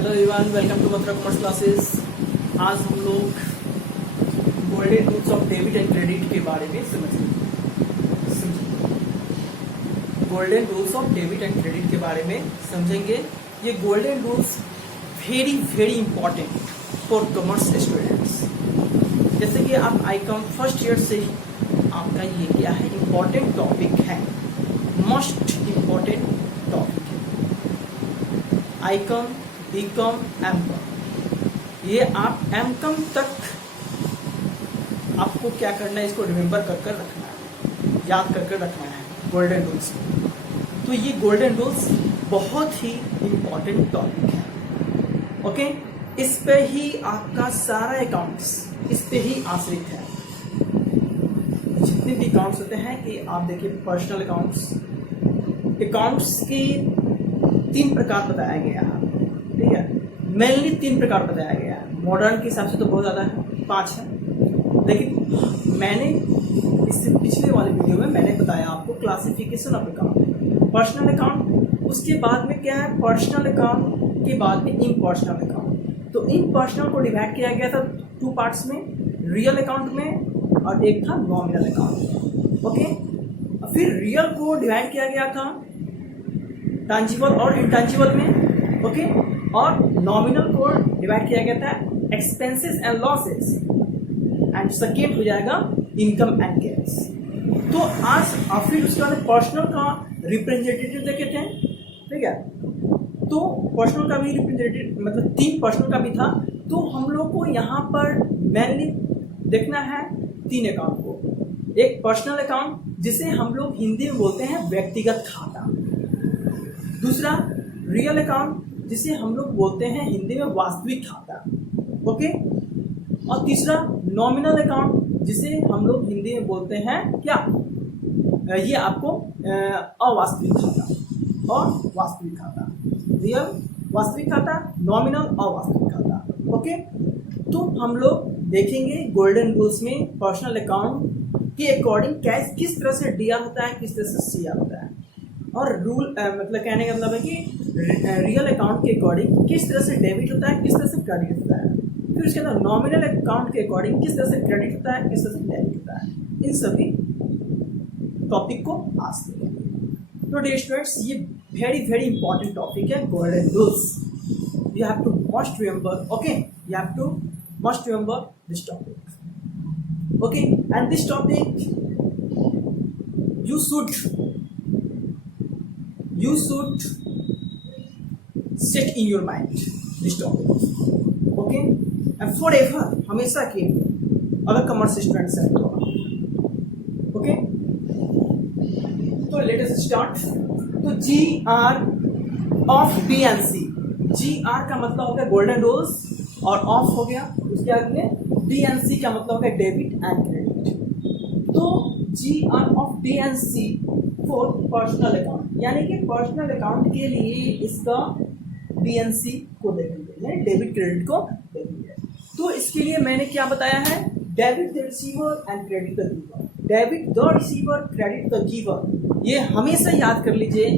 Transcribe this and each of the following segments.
Hello everyone, welcome to Mathura commerce classes. आज हम लोग golden rules of debit and credit के बारे में समझेंगे। Golden rules of debit and credit के बारे में समझेंगे। ये golden rules very very important for commerce students. जैसे कि आप आईकॉम फर्स्ट ईयर से ही आपका ये क्या है, इम्पॉर्टेंट टॉपिक है, मोस्ट इम्पॉर्टेंट टॉपिक है। आईकॉम, बीकॉम, एमकॉम, ये आप एमकॉम तक आपको क्या करना है, इसको रिमेम्बर कर कर रखना है, याद कर कर रखना है गोल्डन रूल्स। तो ये गोल्डन रूल्स बहुत ही इम्पॉर्टेंट टॉपिक है। ओके, इस पे ही आपका सारा अकाउंट्स इस पे ही आश्रित है। जितने भी अकाउंट्स होते हैं कि आप देखिए, पर्सनल अकाउंट्स की 3 प्रकार बताया गया है। ठीक है, मेनली 3 प्रकार बताया गया है। मॉडर्न के हिसाब से तो बहुत ज़्यादा है, 5 है, लेकिन मैंने इससे पिछले वाले वीडियो में मैंने बताया आपको classification of account. Personal account, उसके बाद में क्या है, पर्सनल अकाउंट के बाद में इम्पर्सनल अकाउंट। तो इम्पर्सनल को डिवाइड किया गया था 2 पार्ट्स में, रियल अकाउंट में और एक था नॉमिनल अकाउंट में। ओके, फिर रियल को डिवाइड किया गया था टैंजिबल और इनटैंजिबल में। ओके, और नॉमिनल को डिवाइड किया गया था expenses and losses, and second हो जाएगा इनकम एंड कैश। तो आज फिर उसके बाद पर्सनल का रिप्रेजेंटेटिव देखे थे। ठीक है, तो पर्सनल का भी रिप्रेजेंटेटिव, मतलब 3 पर्सनल का भी था। तो हम लोग को यहाँ पर मेनली देखना है 3 अकाउंट को। एक पर्सनल अकाउंट जिसे हम लोग हिंदी में बोलते हैं व्यक्तिगत खाता, दूसरा रियल अकाउंट जिसे हम लोग बोलते हैं हिंदी में वास्तविक खाता। ओके, और तीसरा नॉमिनल अकाउंट जिसे हम लोग हिंदी में बोलते हैं क्या, ये आपको अवास्तविक खाता और वास्तविक खाता। रियल, वास्तविक खाता, नॉमिनल और वास्तविक खाता। ओके, तो हम लोग देखेंगे गोल्डन रूल्स में पर्सनल अकाउंट के अकॉर्डिंग कैश किस तरह से डीआर होता है, किस तरह से सीआर होता है, और रूल मतलब कहने का मतलब है कि रियल अकाउंट के अकॉर्डिंग किस तरह से डेबिट होता है, किस तरह से क्रेडिट होता है। फिर उसके अंदर नॉमिनल अकाउंट के अकॉर्डिंग किस तरह से क्रेडिट होता है, किस तरह से डेबिट होता है। इन सभी टॉपिक को आज देखेंगे। तो डियर स्टूडेंट्स, ये वेरी वेरी इंपॉर्टेंट टॉपिक है golden rules. You have to must remember, okay, you have to must remember this topic. Okay, and this topic you should set in your mind this topic, okay, and forever, हमेशा के लिए, अगर commerce students हैं तो। Okay, तो let us start. तो GR of BNC, GR का मतलब हो गया गोल्डन रूल्स और ऑफ हो गया, उसके आगे BNC का मतलब हो गया डेबिट एंड क्रेडिट। तो GR of BNC for personal account, यानी कि पर्सनल अकाउंट के लिए इसका BNC को देखेंगे, यानी डेबिट क्रेडिट को देखेंगे। तो इसके लिए मैंने क्या बताया है, debit the receiver and credit the giver. Debit the receiver, credit the giver, ये हमेशा याद कर लीजिए।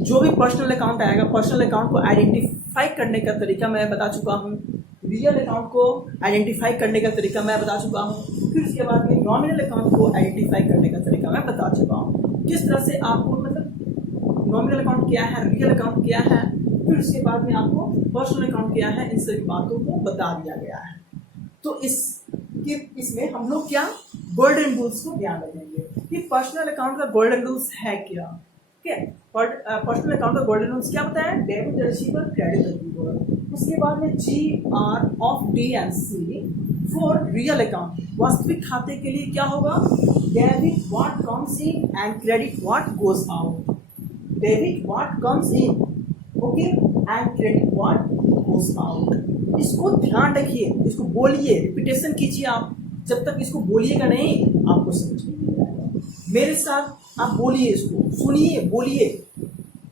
जो भी पर्सनल अकाउंट आएगा, पर्सनल अकाउंट को आइडेंटिफाई करने का तरीका मैं बता चुका हूँ, रियल अकाउंट को आइडेंटिफाई करने का तरीका मैं बता चुका हूँ, फिर उसके बाद में नॉमिनल अकाउंट को आइडेंटिफाई करने का तरीका मैं बता चुका हूँ। किस तरह से आपको, मतलब नॉमिनल अकाउंट क्या है, रियल अकाउंट क्या है, फिर उसके बाद में आपको पर्सनल अकाउंट क्या है, इन सभी बातों को बता दिया गया है। तो इसमें हम लोग क्या गोल्डन रूल्स को ध्यान रखेंगे कि पर्सनल अकाउंट का गोल्डन रूल्स है क्या। ठीक है, पर्सनल अकाउंट का गोल्डन रूल्स क्या होता है, डेबिट रिसीवर, क्रेडिट रिसीवर। उसके बाद में GR of BNC for real account, वास्तविक खाते के लिए क्या होगा, debit what comes in and credit what goes out. Debit what comes in, okay, and credit what goes out. इसको ध्यान रखिए, इसको बोलिए, रिपीटेशन कीजिए। आप जब तक इसको बोलिएगा नहीं, आपको समझ नहीं आएगा। मेरे साथ आप बोलिए, इसको सुनिए, बोलिए,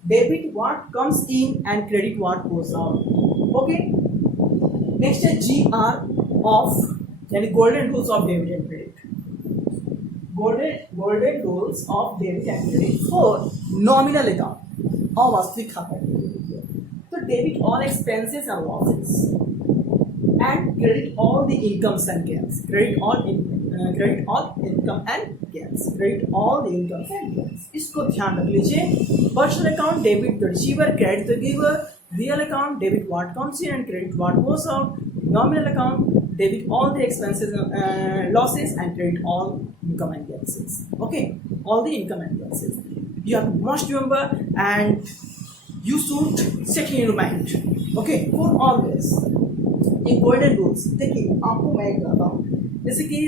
debit what comes in and credit what goes out. Okay, next है GR ऑफ, यानी golden rules of debit and credit. Golden rules of debit and credit for nominal account, अवास्तविक खाता के लिए। तो debit all expenses and losses and credit all the incomes and gains, credit all income and gains, credit all the incomes and gains. इसको ध्यान रख लीजिए। Personal account debit the receiver, credit the giver. Real account debit what comes in and credit what goes out. Nominal account debit all the expenses, losses and credit all income and expenses. Okay, all the income and expenses. You have must remember and you should set in your mind. Okay, for always. एक golden rules देखिए आपको मैं बताता हूँ, जैसे कि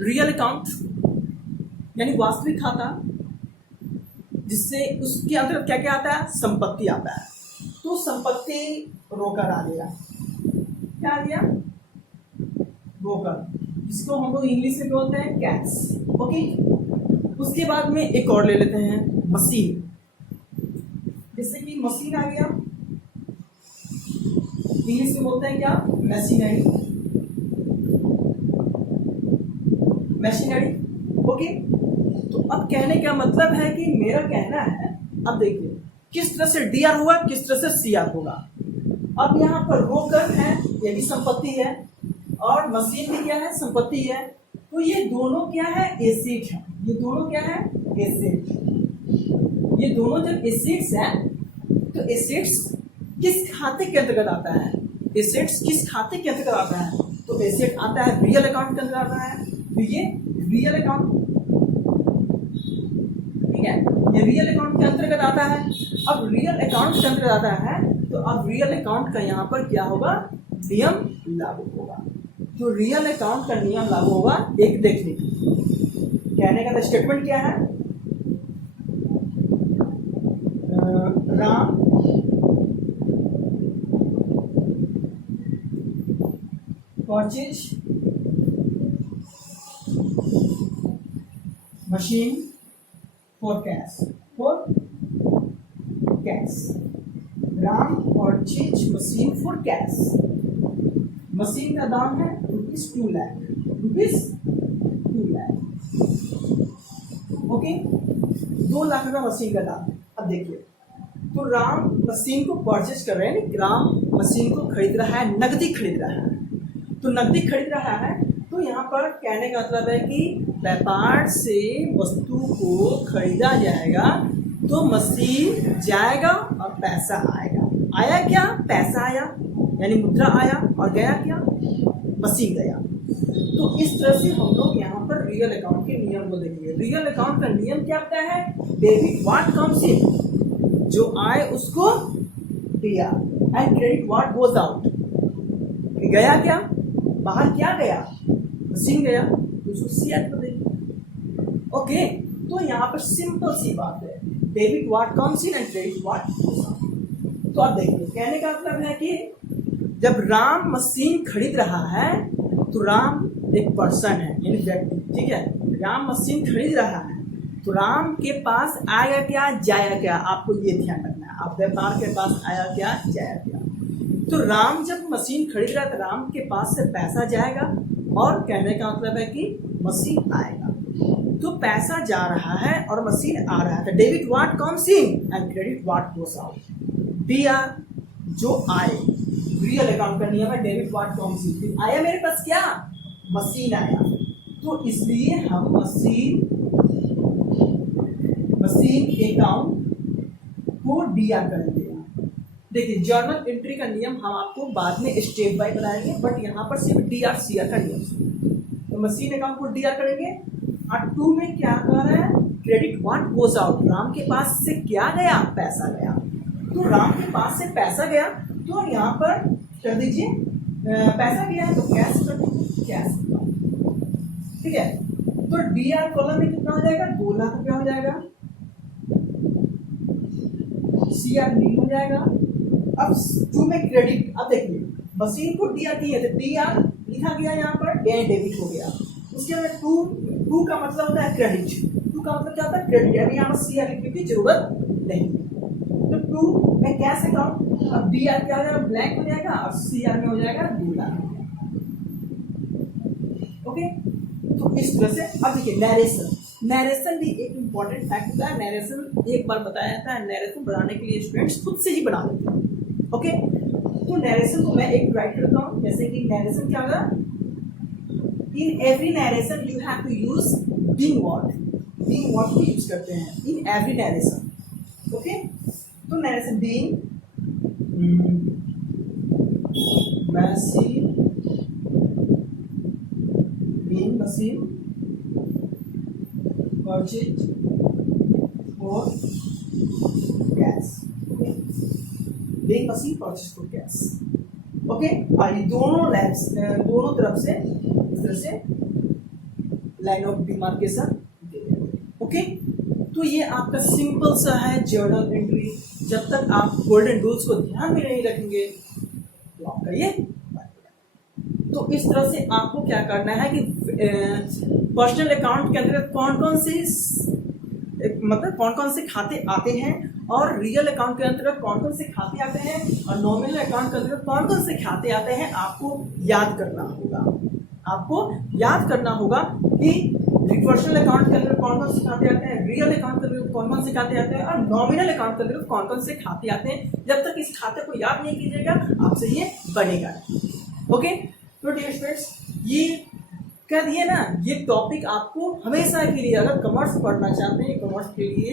real account यानी वास्तविक खाता, जिससे उसके अंदर क्या क्या आता है, संपत्ति आता है। तो संपत्ति रोकर आ गया, क्या आ गया, रोकर, जिसको हम लोग इंग्लिश में बोलते हैं कैश। ओके, उसके बाद में एक और ले लेते हैं मशीन, जैसे कि मशीन आ गया, इंग्लिश में बोलते हैं क्या, मशीनरी, मशीनरी। ओके, तो अब कहने का मतलब है कि मेरा कहना है, अब देखिए किस तरह से डीआर होगा, किस तरह से सीआर होगा। अब यहाँ पर रोकर है, ये भी संपत्ति है, और मशीन भी क्या है, संपत्ति है। तो ये दोनों क्या है, एसेट है। ये दोनों क्या है, एसेट। ये दोनों जब एसेट्स हैं, तो एसेट्स किस खाते के अंतर्गत आता है, एसेट्स किस खाते के अंतर्गत आता है, तो एसेट आता है रियल अकाउंट के अंतर्गत आता है। तो ये रियल अकाउंट, ठीक है, ये रियल अकाउंट के अंतर्गत आता है। अब रियल अकाउंट के अंतर्गत आता है, तो अब रियल अकाउंट का यहाँ पर क्या होगा, नियम लागू होगा। तो रियल अकाउंट का नियम लागू होगा। एक देख लीजिए, कहने का स्टेटमेंट क्या है, Ram purchase machine for cash, Ram purchase machine for cash. Machine का दाम है ₹2 लाख, ₹2 लाख। ओके, 2 लाख का मशीन का दाम है। अब देखिए, तो राम मशीन को परचेज कर रहे हैं, राम मशीन को खरीद रहा है, नकदी खरीद रहा है। तो नकदी खरीद रहा है, तो यहाँ पर कहने का मतलब है कि व्यापार से वस्तु को खरीदा जाएगा, तो मशीन जाएगा और पैसा आएगा। आया क्या, पैसा आया, यानी मुद्रा आया, और गया क्या, मशीन गया। तो इस तरह से हम लोग यहाँ पर रियल अकाउंट के नियम को देखेंगे। रियल अकाउंट का नियम क्या होता है, डेबिट व्हाट कम्स इन, जो आए उसको दिया, and credit what goes out, गया क्या, बाहर क्या गया, मशीन गया, तो उसको सीआर को देंगे। ओके, तो यहाँ पर सिंपल सी बात है, debit what comes in and credit what goes out. तो आप देखिए, कहने का मतलब है कि जब राम मशीन खरीद रहा है, तो राम एक पर्सन है, यानी व्यक्ति, ठीक है। राम मशीन खरीद रहा है, तो राम के पास आया क्या, जाया क्या, आपको ये ध्यान रखना है। आप व्यापार के पास आया क्या, जाया क्या। तो राम जब मशीन खरीद रहा है, तो राम के पास से पैसा जाएगा, और कहने का मतलब है कि मशीन आएगा। तो पैसा जा रहा है और मशीन आ रहा है, तो debit what comes in and credit what goes out. DR जो आए, रियल अकाउंट का नियम है, डेबिट व्हाट कम्स इन। आया मेरे पास क्या, मशीन आया, तो इसलिए हम मशीन अकाउंट को डीआर करेंगे। देखिए, जर्नल एंट्री का नियम हम आपको बाद में स्टेप बाय बताएंगे, बट यहाँ पर सिर्फ डीआर सीआर का नियम। तो मशीन अकाउंट को डीआर करेंगे। और 2 में क्या कर रहा है, credit what goes out, Ram के पास से क्या गया, पैसा गया। तो राम के पास से पैसा गया, तो यहाँ पर कर दीजिए, पैसा गया है तो कैश कर दीजिए, कैश, ठीक है। तो डीआर कॉलम में कितना हो जाएगा, 2 लाख रुपया हो जाएगा, सीआर नील हो जाएगा। अब 2 में क्रेडिट, अब देखिए मशीन को डीआर की है, तो डीआर लिखा गया यहाँ पर, डेबिट हो गया। उसके बाद 2 का मतलब होता है क्रेडिट, 2 का मतलब क्या होता है, क्रेडिट, यानी यहाँ पर सीआर लिखने की जरूरत नहीं। तो 2 में कैश अकाउंट, अब डीआर क्या हो जाएगा, ब्लैंक हो जाएगा, और सीआर में हो जाएगा 2 लाख। ओके, तो इस तरह से। अब देखिए नरेशन भी एक इम्पॉर्टेंट फैक्ट होता है। नरेशन एक बार बताया जाता है, नरेशन बनाने के लिए स्टूडेंट्स खुद से ही बना लेते हैं। ओके, तो नरेशन को मैं एक राइट करता हूँ, जैसे कि नरेशन क्या होगा, in every narration you have to use being what को यूज करते हैं इन एवरी नरेशन। ओके, तो narration being machine purchased for cash, being machine purchased for cash। Okay, और ये दोनों लैब्स दोनों तरफ से इस तरह से लाइन ऑफ डिमार्केशन। ओके, तो ये आपका सिंपल सा है जर्नल एंट्री। जब तक आप गोल्डन रूल्स को ध्यान में नहीं रखेंगे तो आपका ये, तो इस तरह से आपको क्या करना है कि पर्सनल अकाउंट के अंदर कौन कौन से खाते आते हैं, और रियल अकाउंट के अंतर्गत कौन कौन से खाते आते हैं, और नॉमिनल अकाउंट के अंतर्गत कौन कौन से खाते आते हैं, आपको याद करना होगा कि पर्सनल अकाउंट के अंदर कौन कौन से खाते आते हैं, रियल अकाउंट के अंदर कौन कौन से खाते आते हैं, और नॉमिनल अकाउंट के अंदर कौन कौन से खाते आते हैं। जब तक इस खाते को याद नहीं कीजिएगा आपसे ये बनेगा। ओके, तो डियर स्टूडेंट्स, ये कह दिए ना, ये टॉपिक आपको हमेशा के लिए, अगर कॉमर्स पढ़ना चाहते हैं, कॉमर्स के लिए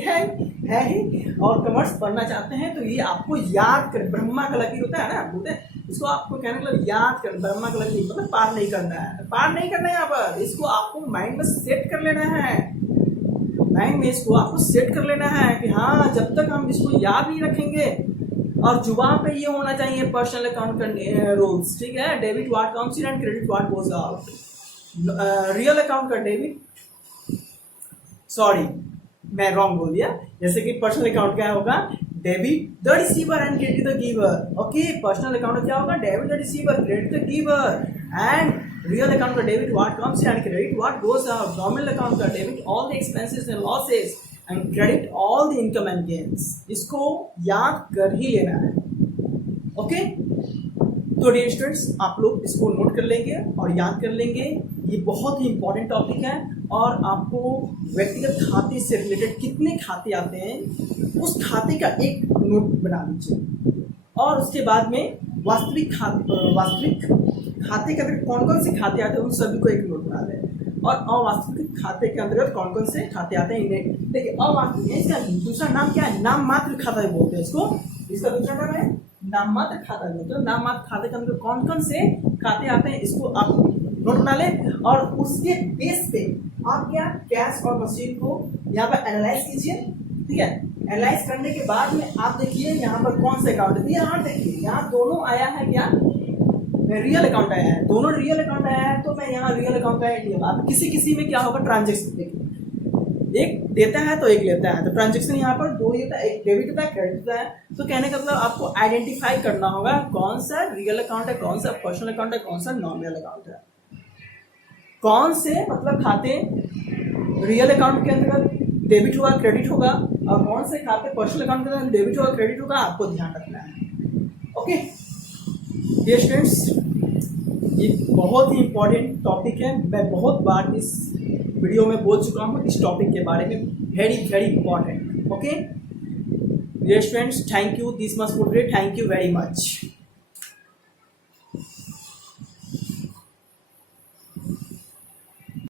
है ही, और कॉमर्स पढ़ना चाहते हैं तो ये आपको याद कर, ब्रह्मा का लकीर होता है ना, बोलते हैं इसको, आपको कहने का मतलब याद कर, ब्रह्मा का लकीर मतलब पार नहीं करना है यहाँ पर, इसको आपको माइंड में सेट कर लेना है, माइंड में इसको आपको सेट कर लेना है कि हाँ, जब तक हम इसको याद नहीं रखेंगे, और जुबान पे ये होना चाहिए पर्सनल अकाउंट का रूल्स, ठीक है, debit what comes in and credit what goes out. Real account का डेबिट, सॉरी मैं रॉन्ग बोल दिया, जैसे कि पर्सनल अकाउंट क्या होगा, debit the receiver and credit the giver. Okay, personal account क्या होगा, debit the receiver credit the giver, and real account का debit what comes in and credit what goes out. Nominal account का debit all the expenses and losses and credit all the income and gains. इसको याद कर ही लेना है। Okay, तो dear students, आप लोग इसको नोट कर लेंगे और याद कर लेंगे, ये बहुत ही इंपॉर्टेंट टॉपिक है। और आपको व्यक्तिगत खाते से रिलेटेड कितने खाते आते हैं उस खाते का एक नोट बना लीजिए, और उसके बाद में वास्तविक खाते के अंदर कौन कौन से खाते आते हैं उन सभी को एक नोट बना लें, और अवास्तविक खाते के अंतर्गत कौन कौन से खाते आते हैं इन्हें देखिए। अवास्तविक, इसका दूसरा नाम क्या है, नाम मात्र खाता बोलते हैं इसको, इसका दूसरा नाम है नाम मात्र खाता। तो नाम मात्र खाते के अंदर कौन कौन से खाते आते हैं इसको आप नोट बना लें, और उसके बेस पे आप क्या कैश और मशीन को यहाँ पर एनालाइज कीजिए, ठीक है। एनालाइज करने के बाद में आप देखिए यहाँ पर कौन सा अकाउंट है, यहाँ देखिए यहाँ दोनों आया है, क्या रियल अकाउंट आया है, दोनों रियल अकाउंट आया है, तो मैं यहाँ रियल अकाउंट आया है। अब किसी में क्या होगा, ट्रांजेक्शन देखिए, एक देता है तो एक लेता है, तो ट्रांजेक्शन यहाँ पर दो ही होता है, एक डेबिट होता है, क्रेडिट होता है। तो कहने का मतलब आपको आइडेंटिफाई करना होगा कौन सा रियल अकाउंट है, कौन सा पर्सनल अकाउंट है, कौन सा नॉमिनल अकाउंट है, कौन से मतलब खाते रियल अकाउंट के अंतर्गत डेबिट होगा क्रेडिट होगा, और कौन से खाते पर्सनल अकाउंट के अंदर डेबिट होगा क्रेडिट होगा, आपको ध्यान रखना है। ओके डियर स्टूडेंट्स, ये बहुत ही इंपॉर्टेंट टॉपिक है, मैं बहुत बार इस वीडियो में बोल चुका हूँ इस टॉपिक के बारे में, very important. Okay dear students, thank you, this much for today, thank you very much.